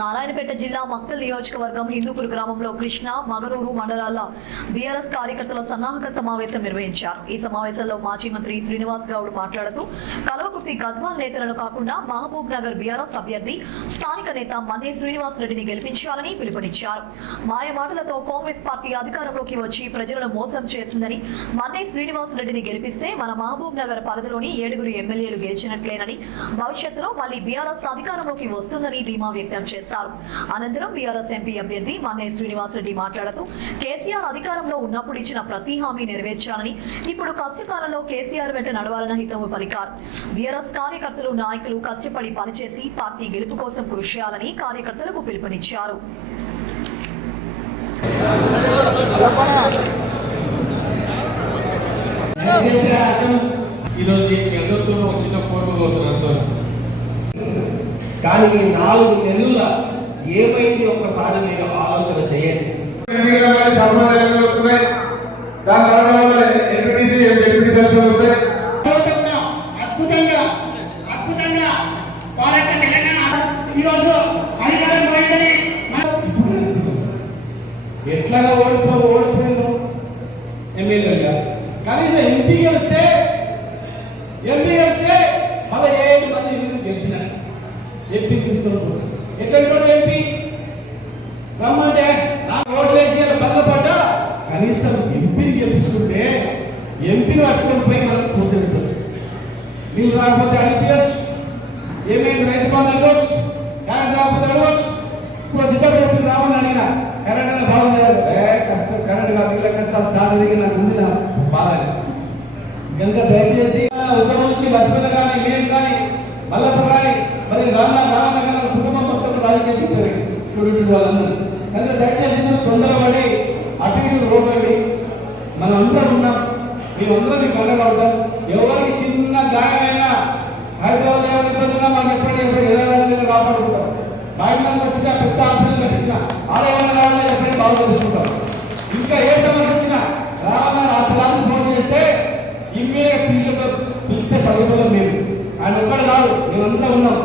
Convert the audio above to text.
నారాయణపేట జిల్లా మక్తల్ నియోజకవర్గం హిందూపూర్ గ్రామంలో కృష్ణ మగనూరు మండలాల బీఆర్ఎస్ కార్యకర్తల సన్నాహక సమావేశం నిర్వహించారు. ఈ సమావేశంలో మాజీ మంత్రి శ్రీనివాస్ గౌడ్ మాట్లాడుతూ కల్వకుర్తి గద్వాల్ నేతలను కాకుండా మహబూబ్ నగర్ బీఆర్ఎస్ అభ్యర్థి స్థానిక నేత మన్నే శ్రీనివాస్ రెడ్డిని గెలిపించాలని పిలుపునిచ్చారు. మాయ మాటలతో కాంగ్రెస్ పార్టీ అధికారంలోకి వచ్చి ప్రజలను మోసం చేసిందని, మన్నే శ్రీనివాస్ రెడ్డిని గెలిపిస్తే మన మహబూబ్ నగర్ పరిధిలోని 7 ఎమ్మెల్యేలు గెలిచినట్లేనని, భవిష్యత్తులో మళ్లీ బీఆర్ఎస్ అధికారంలోకి వస్తుందని ధీమా వ్యక్తం చేశారు. అనంతరం బీఆర్ఎస్ ఎంపీ అభ్యర్థి మన్నే శ్రీనివాస్ రెడ్డి మాట్లాడుతూ కేసీఆర్ అధికారంలో ఉన్నప్పుడు ఇచ్చిన ప్రతి హామీ నెరవేర్చాలని, ఇప్పుడు కష్టకాలంలో కేసీఆర్ వెంట నడవాలని హితవు పలికారు. బీఆర్ఎస్ కార్యకర్తలు నాయకులు కష్టపడి పనిచేసి పార్టీ గెలుపు కోసం కృషి చేయాలని కార్యకర్తలకు పిలుపునిచ్చారు. కానీ 4 నెలల ఏమైంది ఒక్కసారి మీరు ఆలోచన చేయండి. ఎట్లా ఓడిపోయిందో ఎమ్మెల్యేగా కనీసం ఎంపీ గెలిస్తే మళ్ళీ 7 మంది గెలిచినారు. ఎంపీ తీసుకుని ఎట్లా ఎంపీ రమ్మంటే నాకు ఓట్లు వేసి బలపడ్డా కనీసం ఎంపీని గెలిపించుకుంటే ఎంపీని పట్టుకొని పోయి మనం కూర్చోబెట్టచ్చు. వీళ్ళు రాకపోతే అడిగిపోయచ్చు, ఏమైంది రైతు బంధు అడగవచ్చు, కరెంట్ రాకపోతే అడగవచ్చు. ఇప్పుడు చిత్తపడి రామని అడిగిన కరెంట్ అనే బాగుంది, కష్టం కరెంట్ కాదు, వీళ్ళ కష్టాలు స్టార్ట్ అయ్యి నాకు ఉంది నా బాధ. కనుక దయచేసి ఉద్యమం నుంచి లక్ష్మణ కానీ మేము కానీ మల్లప్ప కానీ మరి రామనగర్ కుటుంబం మొత్తం రాజకీయ చిత్రం వాళ్ళందరూ కనుక దయచేసి తొందరపడి అటు ఇటు రోగండి. మనం అందరం ఉన్నాం, మేమందరం మీకు అండగా ఉంటాం. ఎవరికి చిన్న గాయమైనా హైదరాబాద్ ఏమైనా ఇబ్బందిగా మనం ఎప్పటికీ కాపాడుకుంటాం. బాధ్యతలకు వచ్చిన పెద్ద హాస్పిటల్ కట్టించిన ఆడేమైనా రావాలని ఎప్పటికీ బాగు చేసుకుంటాం. ఇంకా ఏ సమస్య వచ్చినా రావాలని ఆ తలాన్ని ఫోన్ చేస్తే ఇమ్మీడియట్ పిలిస్తే పరుగులో మేము ఆయన ఒక్కడు కాదు, మేమంతా ఉన్నాం.